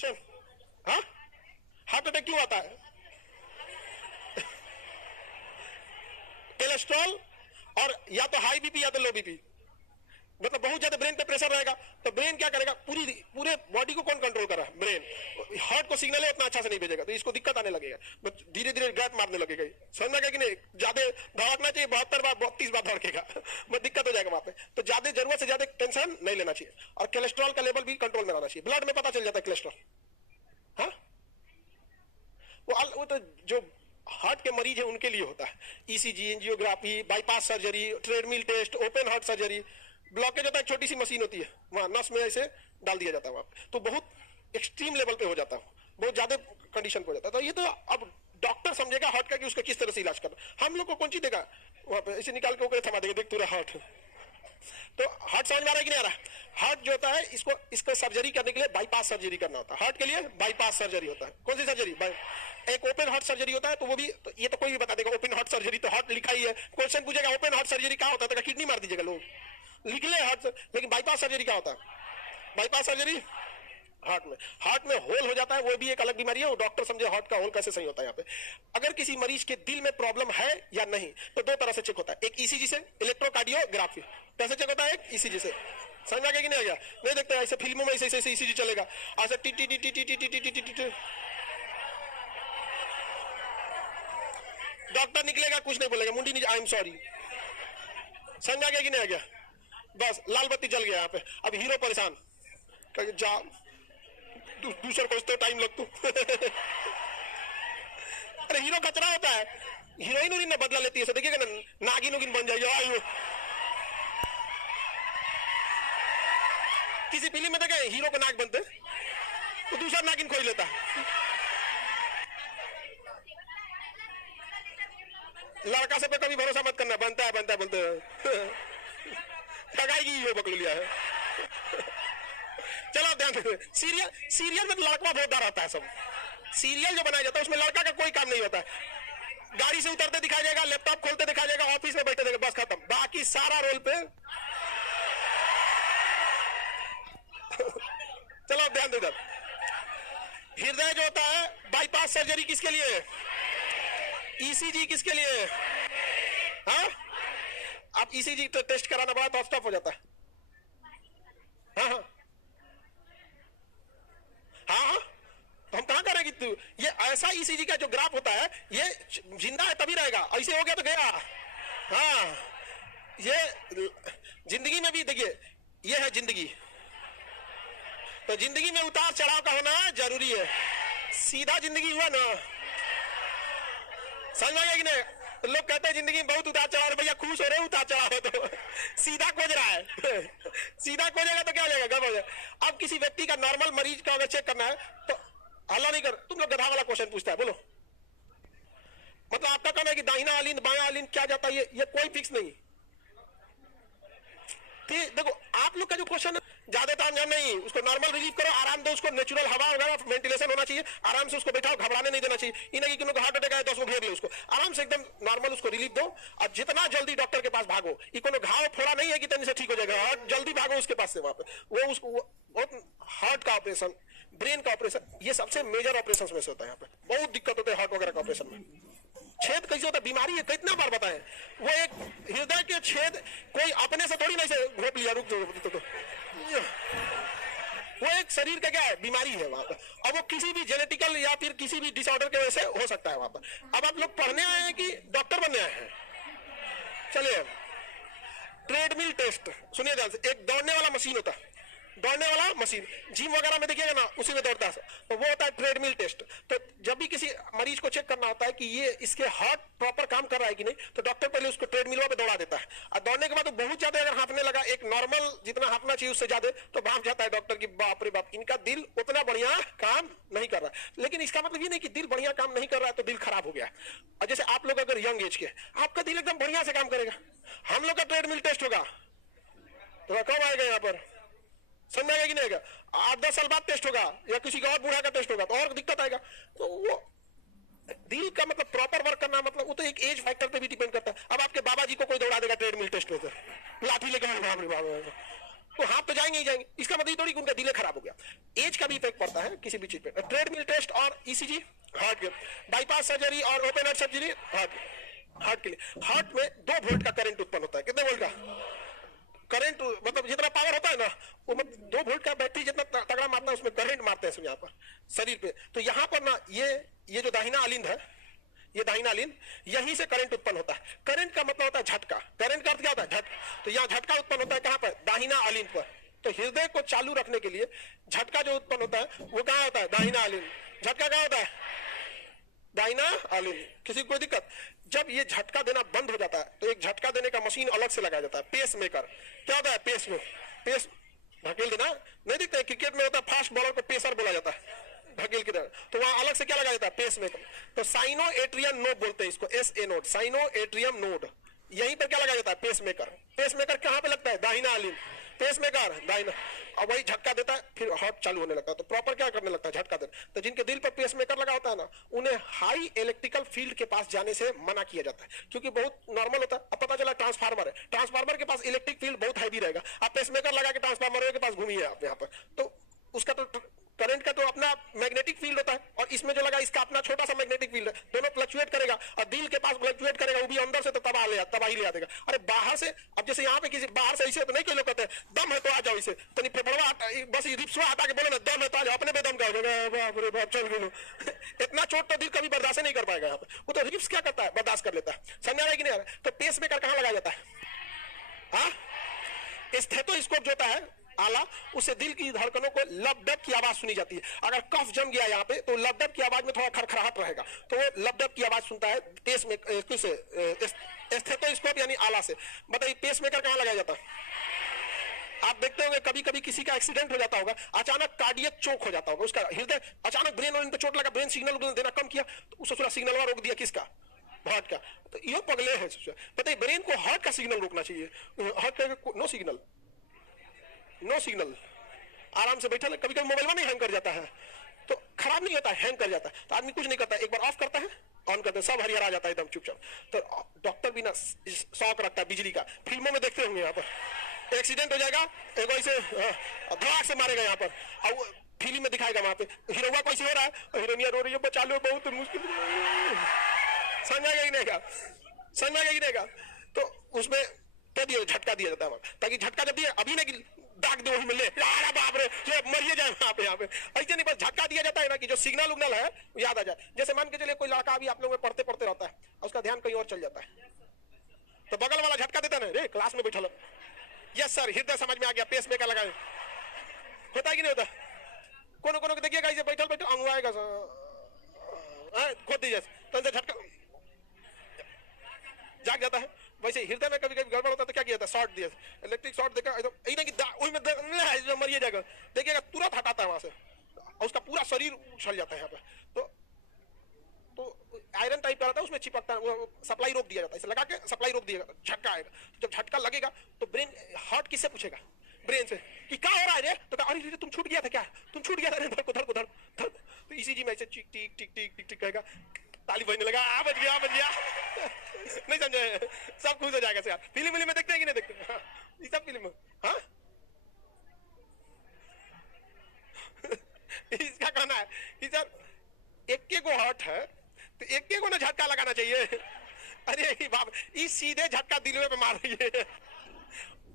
Question, हाँ heart attack क्यों आता है? कोलेस्ट्रॉल और या तो हाई बीपी या तो लो बीपी, मतलब बहुत ज्यादा ब्रेन पे प्रेशर रहेगा तो ब्रेन क्या करेगा, पूरे बॉडी को कौन कंट्रोल कर रहा है? ब्रेन। हार्ट को सिग्नल है उतना अच्छा से नहीं भेजेगा तो इसको दिक्कत आने लगेगा, धीरे धीरे गैप मारने लगेगा। समझ में गया कि नहीं? ज्यादा धड़कना चाहिए 72 बार 32 बार धड़केगा बस दिक्कत हो जाएगा वहां पे। तो ज्यादा जरूरत से ज्यादा टेंशन नहीं लेना चाहिए और कोलेस्ट्रॉल का लेवल भी कंट्रोल में रहना चाहिए। ब्लड में पता चल जाता है कोलेस्ट्रॉल। हाँ वो तो जो हार्ट के मरीज है उनके लिए होता है, ECG, angiography, bypass surgery, treadmill test, open heart surgery. Blockage होता है, छोटी सी मशीन होती है, वहां नस में ऐसे डाल दिया जाता है वहां, तो बहुत एक्सट्रीम लेवल पे हो जाता है, बहुत ज्यादा कंडीशन पे हो जाता है। तो ये तो अब डॉक्टर समझेगा हार्ट का कि उसका किस तरह से इलाज करना। हम लोग को कौन चीज देगा वहां पे, ऐसे निकाल के ऊपर थमा देगा, देख पूरा हार्ट। तो हार्ट समझ में आ रहा है कि नहीं आ रहा? हार्ट जो होता है इसको सर्जरी करने के लिए बाईपास सर्जरी करना होता है। हार्ट के लिए बाईपास सर्जरी होता है। कौन सी सर्जरी? एक ओपन हार्ट सर्जरी होता है, तो वो भी तो ये तो कोई भी बता देगा ओपन हार्ट सर्जरी, तो हार्ट लिखा ही है। क्वेश्चन पूछेगा ओपन हार्ट सर्जरी क्या होता है तो किडनी मार दीजिएगा लोग, लिख ले हार्ट। लेकिन बाईपास सर्जरी क्या होता है? बाईपास सर्जरी हार्ट में होल हो जाता है, वो भी एक अलग बीमारी है। वो डॉक्टर समझे हार्ट का होल कैसे सही होता है। यहाँ पे अगर किसी मरीज के दिल में प्रॉब्लम है या नहीं तो दो तरह से चेक होता है, एक ईसीजी से, इलेक्ट्रोकार्डियोग्राफी। कैसे चेक होता है? एक ईसीजी से। समझ में आ गया कि नहीं आ गया? नहीं देखते ऐसे फिल्मों में ऐसे ईसीजी चलेगा, ऐसे T T T T T T T T T T, doctor निकलेगा कुछ नहीं बोलेगा, मुंडी आई एम सॉरी। समझ आ गया कि नहीं आ गया? बस लाल बत्ती जल गया यहाँ पे। अब हीरो परेशान, जा दूसरा खोजते टाइम लगता अरे हीरो कचरा होता है, हीरोइन उरीन ना बदला लेती है, देखिएगा ना नागिन उगिन बन जाएगी। आयु किसी फिल्म में देखे हीरो का नाग बनते तो दूसरा नागिन खोज लेता है। लड़का से पे कभी भरोसा मत करना, बनता है बोलते ठगाएगी वो पकड़ लिया है। चलो ध्यान रखिए, सीरियल में लड़का बहुत डर आता है। सब सीरियल जो बनाया जाता है उसमें लड़का का कोई काम नहीं होता है। गाड़ी से उतरते दिखाई जाएगा, लैपटॉप खोलते दिखाई जाएगा, ऑफिस में बैठे देगा, बस खत्म। बाकी सारा रोल पे चलो ध्यान दे। हृदय जो होता है, बाईपास सर्जरी किसके लिए? ईसीजी किसके लिए? हाँ अब ईसीजी तो टेस्ट कराना बड़ा तो टफ हो जाता है। हाँ हाँ हाँ तो हम कहां करेंगे? तू ये ऐसा ईसीजी का जो ग्राफ होता है, ये जिंदा है तभी रहेगा, ऐसे हो गया तो गया। हाँ ये जिंदगी में भी देखिए, ये है जिंदगी, तो जिंदगी में उतार चढ़ाव का होना जरूरी है। सीधा जिंदगी हुआ ना, समझ में आ गया कि नहीं? तो लोग कहते हैं जिंदगी में बहुत उतार चढ़ाव, भैया खुश हो रहे उतार चढ़ाव है तो सीधा खोज रहा है सीधा खोजेगा तो क्या हो जाएगा, गड़बड़ हो जाएगा। अब किसी व्यक्ति का नॉर्मल मरीज का अगर चेक करना है तो हल्ला नहीं कर, तुम लोग गधा वाला क्वेश्चन पूछता है, बोलो मतलब आपका कहना है कि दाहिना आलिन बाया आलिन क्या जाता है, ये कोई फिक्स नहीं। देखो आप लोग का जो क्वेश्चन है ज्यादा तामझाम नहीं, उसको नॉर्मल रिलीव करो, आराम दो उसको, नेचुरल हवा वगैरह वेंटिलेशन होना चाहिए, आराम से उसको बैठाओ, घबराने नहीं देना चाहिए। ये नहीं कि किसी को हार्ट अटैक आया 10 को घेर ले, उसको आराम से एकदम नॉर्मल उसको रिलीफ दो और जितना जल्दी डॉक्टर के पास भागो। ये कोनो घाव फोड़ा नहीं है कि तनी से ठीक हो जाएगा, और जल्दी भागो उसके पास से वहां पे। वो उसको बहुत हार्ट का ऑपरेशन, ब्रेन का ऑपरेशन, ये सबसे मेजर ऑपरेशन में से होता है। यहाँ पे बहुत दिक्कत होता है हार्ट वगैरह का ऑपरेशन में। छेद कैसे होता है, बीमारी है, कितना बार बताएं। वो एक हृदय के छेद कोई अपने से थोड़ी नहीं से घोप लिया, रुक तो वो एक शरीर का क्या है, बीमारी है वहां पर। और वो किसी भी जेनेटिकल या फिर किसी भी डिसऑर्डर की वजह से हो सकता है वहां पर। अब आप लोग पढ़ने आए हैं कि डॉक्टर बनने आए हैं? चलिए ट्रेडमिल टेस्ट सुनिए ध्यान से। एक दौड़ने वाला मशीन होता है, दौड़ने वाला मशीन, जिम वगैरह में देखिएगा ना उसी में दौड़ता है, तो वो होता है ट्रेडमिल टेस्ट। तो जब भी किसी मरीज को चेक करना होता है कि ये इसके हार्ट प्रॉपर काम कर रहा है कि नहीं, तो डॉक्टर पहले उसको ट्रेडमिल पे दौड़ा देता है। और दौड़ने के बाद बहुत ज्यादा अगर हाँफने लगा, एक नॉर्मल जितना हाँफना चाहिए उससे ज्यादा, तो भाप जाता है डॉक्टर की बाप रे बाप, इनका दिल उतना बढ़िया काम नहीं कर रहा। लेकिन इसका मतलब ये नहीं कि दिल बढ़िया काम नहीं कर रहा है तो दिल खराब हो गया। और जैसे आप लोग अगर यंग एज के, आपका दिल एकदम बढ़िया से काम करेगा। हम लोग का ट्रेडमिल टेस्ट होगा तो कब आएगा यहाँ पर, समझ में आएगा कि नहीं आएगा? 8-10 साल बाद टेस्ट होगा या किसी का और बूढ़ा का टेस्ट होगा तो और दिक्कत आएगा। तो वो दिल का मतलब प्रॉपर वर्क करना, मतलब वो तो एक एज फैक्टर पे भी डिपेंड करता है। अब आपके बाबा जी को कोई दौड़ा देगा ट्रेडमिल टेस्ट में तो लाठी लेकर, तो हाथ तो जाएंगे ही जाएंगे, इसका मतलब थोड़ी कि उनका दिल खराब हो गया। एज का भी इफेक्ट पड़ता है किसी भी चीज पे। ट्रेडमिल टेस्ट और ईसीजी हार्ट के, बाईपास सर्जरी और ओपन हार्ट सर्जरी हार्ट के लिए। हार्ट में 2 वोल्ट का करंट उत्पन्न होता है। कितने वोल्ट का करंट, मतलब जितना पावर होता है ना वो 2 वोल्ट का बैटरी जितना तगड़ा मारता है उसमें करंट मारते हैं यहाँ पर शरीर पे। तो यहाँ पर ना ये जो दाहिना अलिंद है, ये दाहिना अलिंद, यहीं से करंट उत्पन्न होता है। करंट का मतलब होता है झटका। करंट का अर्थ क्या होता है? झटका। तो यहाँ झटका उत्पन्न होता है कहां पर? दाहिना अलिंद पर। तो हृदय को चालू रखने के लिए झटका जो उत्पन्न होता है वो कहां होता है? दाहिना अलिंद। झटका कहां होता है? दाहिना अलिंद। किसी को कोई दिक्कत? जब ये झटका देना बंद हो जाता है तो एक झटका देने का मशीन अलग से लगाया जाता है, पेस मेकर। क्या होता है पेस में? पेस ढकेल देना, नहीं दिखता है क्रिकेट में होता है, फास्ट बॉलर को पेसर बोला जाता है, ढकेल की तरह। तो वहां अलग से क्या लगाया जाता है? Pacemaker. तो साइनो एट्रियम नोड बोलते हैं इसको, SA node, sino atrium node. यहीं पर क्या लगाया जाता है? Pace maker. पेस मेकर कहां पे लगता है? दाहिना अलिंद। पेस मेकर दाहिना, और वही झटका देता है, फिर हार्ट चालू होने लगता है। तो प्रॉपर क्या करने लगता है? झटका देना। तो जिनके दिल पर पेस मेकर लगा होता है ना, उन्हें हाई इलेक्ट्रिकल फील्ड के पास जाने से मना किया जाता है, क्योंकि बहुत नॉर्मल होता है। अब पता चला ट्रांसफार्मर है, ट्रांसफार्मर के पास इलेक्ट्रिक फील्ड बहुत हैवी रहेगा, आप पेस मेकर लगा के ट्रांसफार्मर के पास घूमिए आप यहाँ पर, तो उसका तो करंट का तो अपना मैग्नेटिक फील्ड होता है, और इसमें जो लगा इसका अपना छोटा सा मैग्नेटिक फील्ड है, दोनों फ्लक्चुएट करेगा, और दिल के पास फ्लक्चुएट करेगा, वो भी अंदर से तो तबाही ले देगा। अरे बाहर से, अब जैसे यहाँ पे किसी बाहर से ऐसे तो नहीं, कोई लोग कहते हैं दम है तो आ जाओ, इसे तो नहीं फेफड़वा बस रिप्सवा हटा के बोलो ना दम है तो आ जाओ, अपने बेदम का बाप रे बाप चल गए। इतना चोट तो दिल कभी बर्दाश्त नहीं कर पाएगा यहाँ पे, वो तो रिप्स क्या करता है? बर्दाश्त कर लेता है। समझ आ रहा है कि नहीं आ रहा? तो पेस मेकर कहाँ लगाया जाता है? हाँ, स्टेथोस्कोप जो होता है आला, उससे दिल की धड़कनों को लबडब की आवाज सुनी जाती है। अगर कफ जम गया यहाँ पे तो लबडब की आवाज में थोड़ा खरखराहट रहेगा, तो वो लबडब की आवाज सुनता है पेस में किससे? स्टेथोस्कोप यानी आला से। बताइए पेस मेकर कहाँ लगाया जाता है? आप देखते होंगे कभी कभी किसी का एक्सीडेंट हो जाता होगा, अचानक कार्डियक चोक हो जाता होगा, उसका हृदय अचानक ब्रेन पे चोट लगा, ब्रेन सिग्नल देना कम किया, तो उस सिग्नल रोक दिया किसका? हार्ट का। तो ये पगले है। पता है ब्रेन को हार्ट का सिग्नल रोकना चाहिए, हार्ट का नो सिग्नल, नो सिग्नल, आराम से बैठा। कभी कभी मोबाइल में नहीं हैंग कर जाता है, तो खराब नहीं होता है, हैंग कर जाता है, तो आदमी कुछ नहीं करता, एक बार ऑफ करता है, ऑन करते सब हरियर आ जाता है एकदम चुपचाप। तो डॉक्टर भी ना शौक रखता है बिजली का, फिल्मों में देखते होंगे यहाँ पर एक्सीडेंट हो जाएगा, एक ऐसे धड़ाक से मारेगा यहाँ पर, और फिल्म में दिखाएगा वहां पे हीरोवा कैसे हो रहा है, हीरोइनिया रो रही है, बचा लो बहुत मुश्किल। समझाएगा कि नहीं का? समझाएगा कि नहीं का? तो उसमें क्या दिया? झटका दिया जाता है, ताकि झटका जब दिया अभी नहीं दाग दे वही में ले, अरे बाप रे मरिए जाए वहां पे, यहाँ पे ऐसे नहीं, बस झटका दिया जाता है ना कि जो सिग्नल उग्नल है वो याद आ जाए। जैसे मान के चलिए कोई लड़का अभी आप लोग में पढ़ते पढ़ते रहता है, उसका ध्यान कहीं और चल जाता है, तो बगल वाला झटका देता है, रे क्लास में बैठा, यस सर हृदय समझ में आ गया, पेस मेकर लगाए। होता है कि नहीं होता? कोनो कोनो देखिएगा इसे बैठल बैठल अंगुआएगा, खोद दीजिए तो झटका जाग जाता है। वैसे हृदय में कभी कभी गड़बड़ होता है तो क्या किया था? शॉर्ट दिया, इलेक्ट्रिक शॉर्ट देखा एकदम नहीं मरिए जाएगा, देखिएगा तुरंत हटाता है वहां से, और उसका पूरा शरीर उछल जाता है यहाँ पे। तो आयरन टाइप का रहता है, उसमें चिपकता है, वो सप्लाई रोक दिया जाता है, इसे लगा के सप्लाई रोक दिया, झटका आएगा। जब झटका लगेगा तो ब्रेन, हार्ट किससे पूछेगा? ब्रेन से कि क्या हो रहा है रे? तो अरे तुम छूट गया था क्या? तुम छूट गया था, धड़ को धड़ को धड़। तो ईसीजी में ऐसे टिक टिक टिक टिक टिक टिक कहेगा, ताली बजने लगा, आ बज गया बज गया। नहीं समझे? सब खुश हो जाएगा सर। फिल्म में देखते हैं कि नहीं देखते? हाँ, ये सब फिल्म। हाँ इसका कहना है कि सर एक को हार्ट है तो एक को ना झटका लगाना चाहिए। अरे बाप, इस सीधे झटका दिल में मार रही है,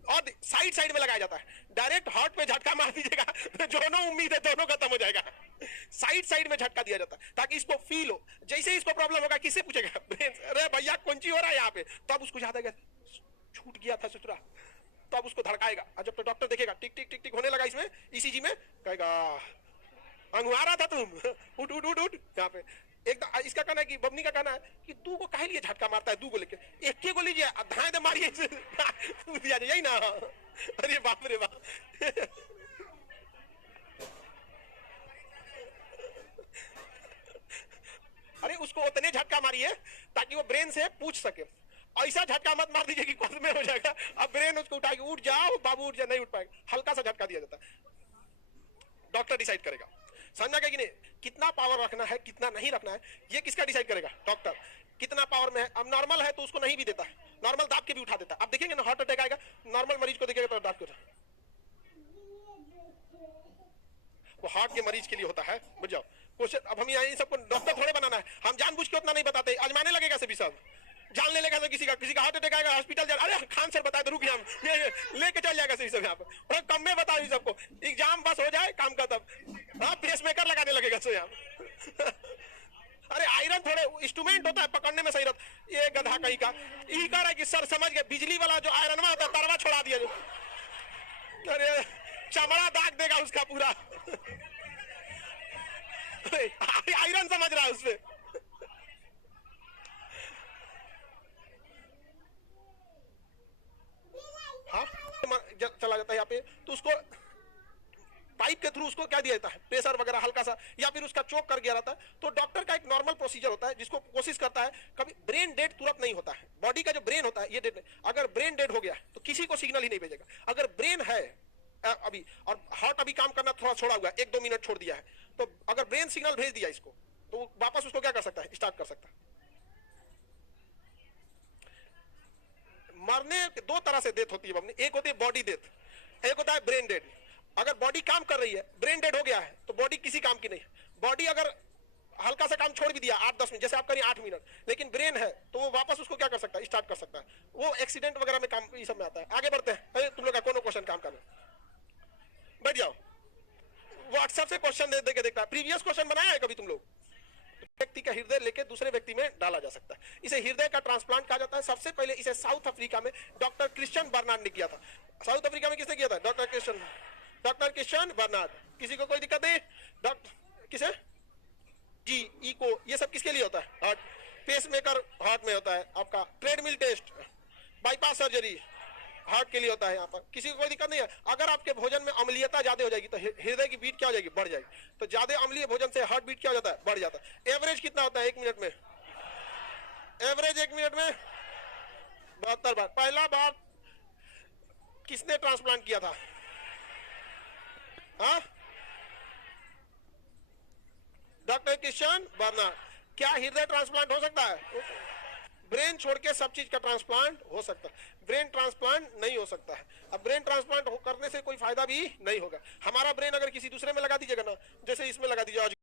और साइड साइड में लगाया जाता है। डायरेक्ट हार्ट पे झटका मार दीजिएगा तो दोनों उम्मीद है दोनों खत्म हो जाएगा। साइड साइड में झटका दिया जाता है ताकि इसको फील हो। जैसे ही इसको प्रॉब्लम होगा किससे पूछेगा? ब्रेन। अरे भैया कौन ची हो रहा है यहाँ पे, तब उसको याद आएगा छूट गया था ससुरा, तो अब उसको धड़काएगा, और जब तो डॉक्टर देखेगा टिक टिक टिक टिक होने लगा इसमें ईसीजी में, कहेगा अंगुआ रहा था तुम, उठ उठ उठ उठ। यहाँ पे एकदम इसका कहना है कि बबनी का कहना है कि तू को काहे लिए झटका मारता है, 2 को लेके 1 को लीजिए, धाए दे मारिए दिया यही ना। अरे बाप रे बाप। अरे उसको उतने झटका मारिए ताकि वो ब्रेन से पूछ सके, ऐसा झटका मत मार दीजिए कि खुद में हो जाएगा, अब ब्रेन उसको उठा के उठ जाओ बाबू उठ जा, नहीं उठ पाएगा। हल्का सा झटका दिया जाता है, डॉक्टर डिसाइड करेगा। समझा गया कि नहीं? कितना पावर रखना है कितना नहीं रखना है ये किसका डिसाइड करेगा? डॉक्टर। कितना पावर में है, अब नॉर्मल है तो उसको नहीं भी देता है, नॉर्मल दाब के भी उठा देता है। अब देखेंगे ना हार्ट अटैक आएगा, नॉर्मल मरीज को देखेगा तो दाब के उठा, वो हार्ट के मरीज के लिए होता है, बुझ जाओ क्वेश्चन। अब हम यहाँ इन सबको डॉक्टर थोड़े बनाना है, हम जानबूझ के उतना नहीं बताते, आजमाने लगेगा सभी सब, जान ले लेगा किसी का हार्ट अटैक आएगा हॉस्पिटल जा, अरे खान सर बताए तो रुक हम लेके चल जाएगा सही सब यहाँ पर, कम में बताओ सबको, एग्जाम बस हो जाए काम का तब हाँ पेसमेकर लगाने लगेगा सो यहाँ अरे आयरन थोड़े इंस्ट्रूमेंट होता है पकड़ने में सही रहता, ये गधा कहीं का ई कर है कि सर समझ गए बिजली वाला जो आयरन में होता है तरवा छोड़ा दिया जो, अरे चमड़ा दाग देगा उसका पूरा आयरन समझ रहा है उसमें हाँ चला जाता है यहाँ पे, तो उसको पाइप के थ्रू उसको क्या दिया जाता है प्रेशर वगैरह हल्का सा, या फिर उसका चोक कर गया रहता है। तो डॉक्टर का एक नॉर्मल प्रोसीजर होता है जिसको कोशिश करता है, कभी ब्रेन डेड तुरंत नहीं होता है, बॉडी का जो ब्रेन होता है ये डेड नहीं, अगर ब्रेन डेड हो गया तो किसी को सिग्नल ही नहीं भेजेगा। अगर ब्रेन है अभी और हार्ट अभी काम करना थोड़ा छोड़ा हुआ है, 1-2 मिनट छोड़ दिया है, तो अगर ब्रेन सिग्नल भेज दिया इसको तो वापस उसको क्या कर सकता है, स्टार्ट कर सकता है। मरने दो तरह से डेथ होती है अपनी, एक होती है बॉडी डेथ, एक होता है ब्रेन डेड। अगर बॉडी काम कर रही है, ब्रेन डेड हो गया है तो बॉडी किसी काम की नहीं है। बॉडी अगर हल्का सा काम छोड़ भी दिया 8-10 मिनट, जैसे आप करिए 8 मिनट, लेकिन ब्रेन है तो वो वापस उसको क्या कर सकता है, स्टार्ट कर सकता है। वो एक्सीडेंट वगैरह में काम ये सब में आता है। आगे बढ़ते हैं, तुम लोग का कौन क्वेश्चन काम करना, बैठ जाओ। व्हाट्सएप से क्वेश्चन दे के देखता है, प्रीवियस क्वेश्चन बनाया है कभी तुम लोग? व्यक्ति का हृदय लेके दूसरे व्यक्ति में डाला जा सकता है, इसे हृदय का ट्रांसप्लांट कहा जाता है। सबसे पहले इसे साउथ अफ्रीका में डॉक्टर क्रिश्चियन बर्नार्ड ने किया था। साउथ अफ्रीका में किसने किया था? Doctor Christian Barnard. किसी को कोई दिक्कत नहीं? डॉक्टर किसे जी इको, ये सब किसके लिए होता है? हार्ट पेसमेकर हार्ट में होता है आपका, treadmill test, bypass surgery heart के लिए होता है। यहाँ पर किसी को कोई दिक्कत नहीं है। अगर आपके भोजन में अम्लीयता ज्यादा हो जाएगी तो हृदय की बीट क्या हो जाएगी, बढ़ जाएगी। तो ज्यादा अम्लीय भोजन से हार्ट बीट क्या हो जाता है, बढ़ जाता है। एवरेज कितना होता है 1 मिनट में? एवरेज 1 मिनट में 72 बार। पहला बार किसने ट्रांसप्लांट किया था? हाँ, डॉक्टर क्रिश्चियन बर्नार्ड। क्या हृदय ट्रांसप्लांट हो सकता है? ब्रेन छोड़ के सब चीज का ट्रांसप्लांट हो सकता है, ब्रेन ट्रांसप्लांट नहीं हो सकता है। अब ब्रेन ट्रांसप्लांट करने से कोई फायदा भी नहीं होगा। हमारा ब्रेन अगर किसी दूसरे में लगा दीजिएगा ना, जैसे इसमें लगा दीजिए,